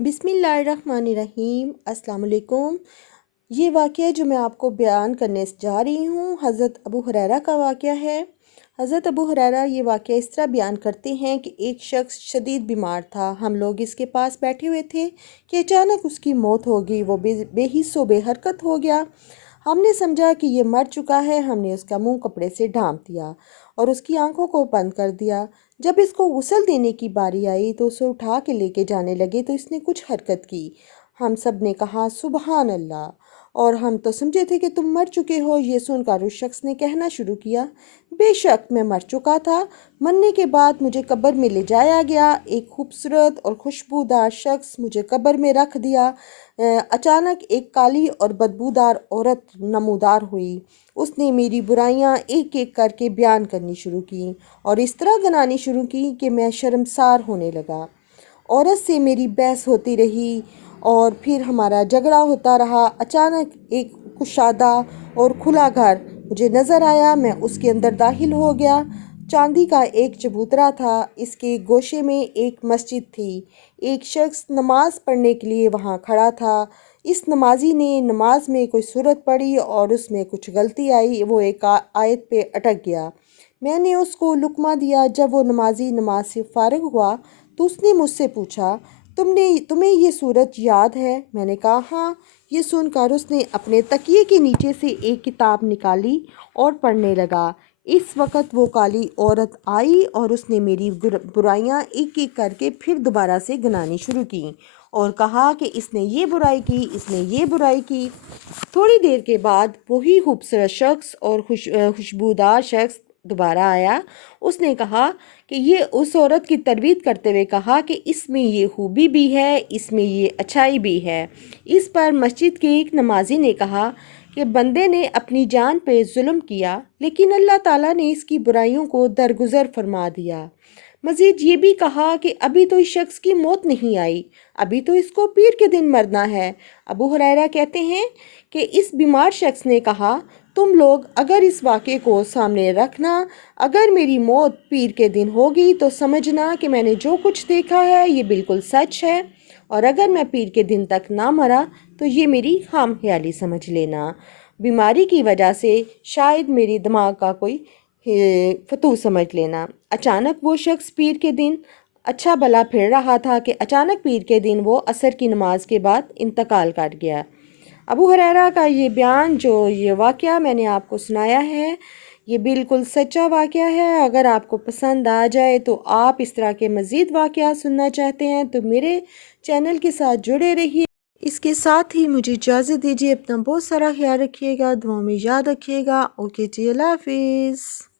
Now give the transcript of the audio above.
बिस्मिल्लाहिर्रहमानिर्रहीम। अस्सलाम वालेकुम। ये वाक़या जो मैं आपको बयान करने जा रही हूँ हज़रत अबू हुरैरा का वाक़या है। हज़रत अबू हुरैरा ये वाक़या इस तरह बयान करते हैं कि एक शख्स शदीद बीमार था। हम लोग इसके पास बैठे हुए थे कि अचानक उसकी मौत हो गई। वो बेहिस्सो बेहरकत हो गया। हमने समझा कि ये मर चुका है। हमने उसका मुंह कपड़े से ढांप दिया और उसकी आंखों को बंद कर दिया। जब इसको गुस्ल देने की बारी आई तो उसे उठा के लेके जाने लगे तो इसने कुछ हरकत की। हम सब ने कहा सुबहान अल्लाह, और हम तो समझे थे कि तुम मर चुके हो। ये सुनकर उस शख्स ने कहना शुरू किया, बेशक मैं मर चुका था। मरने के बाद मुझे कब्र में ले जाया गया। एक खूबसूरत और खुशबूदार शख्स मुझे कब्र में रख दिया। अचानक एक काली और बदबूदार औरत नमूदार हुई। उसने मेरी बुराइयां एक एक करके बयान करनी शुरू की और इस तरह गिनानी शुरू की कि मैं शर्मसार होने लगा। औरत से मेरी बहस होती रही और फिर हमारा झगड़ा होता रहा। अचानक एक कुशादा और खुला घर मुझे नज़र आया। मैं उसके अंदर दाखिल हो गया। चांदी का एक चबूतरा था। इसके गोशे में एक मस्जिद थी। एक शख्स नमाज पढ़ने के लिए वहाँ खड़ा था। इस नमाजी ने नमाज में कोई सूरत पढ़ी और उसमें कुछ गलती आई। वो एक आयत पे अटक गया। मैंने उसको लुकमा दिया। जब वो नमाजी नमाज से फारिग हुआ तो उसने मुझसे पूछा, तुम्हें ये सूरत याद है? मैंने कहा हाँ। ये सुनकर उसने अपने तकिए के नीचे से एक किताब निकाली और पढ़ने लगा। इस वक्त वो काली औरत आई और उसने मेरी बुराइयां एक एक करके फिर दोबारा से गिनानी शुरू की और कहा कि इसने ये बुराई की, इसने ये बुराई की। थोड़ी देर के बाद वही खूबसूरत शख्स और खुशबूदार शख्स दोबारा आया। उसने कहा कि ये उस औरत की तरवीद करते हुए कहा कि इसमें ये खूबी भी है, इसमें ये अच्छाई भी है। इस पर मस्जिद के एक नमाजी ने कहा कि बंदे ने अपनी जान पे जुल्म किया, लेकिन अल्लाह ताला ने इसकी बुराइयों को दरगुजर फरमा दिया। मजीद ये भी कहा कि अभी तो इस शख्स की मौत नहीं आई, अभी तो इसको पीर के दिन मरना है। अबू हुरैरा कहते हैं कि इस बीमार शख्स ने कहा, तुम लोग अगर इस वाक़े को सामने रखना, अगर मेरी मौत पीर के दिन होगी तो समझना कि मैंने जो कुछ देखा है ये बिल्कुल सच है, और अगर मैं पीर के दिन तक ना मरा तो ये मेरी खाम ख्याली समझ लेना। बीमारी की वजह से शायद मेरी दिमाग का कोई फतू समझ लेना। अचानक वो शख्स पीर के दिन अच्छा भला फिर रहा था कि अचानक पीर के दिन वो असर की नमाज के बाद इंतकाल कर गया। अबू हुरैरा का ये बयान, जो ये वाक़या मैंने आपको सुनाया है, ये बिल्कुल सच्चा वाक़या है। अगर आपको पसंद आ जाए तो आप इस तरह के मज़ीद वाक़या सुनना चाहते हैं तो मेरे चैनल के साथ जुड़े रहिए। इसके साथ ही मुझे इजाज़त दीजिए। अपना बहुत सारा ख्याल रखिएगा, दुआ में याद रखिएगा। ओके जी, अल्लाह हाफिज़।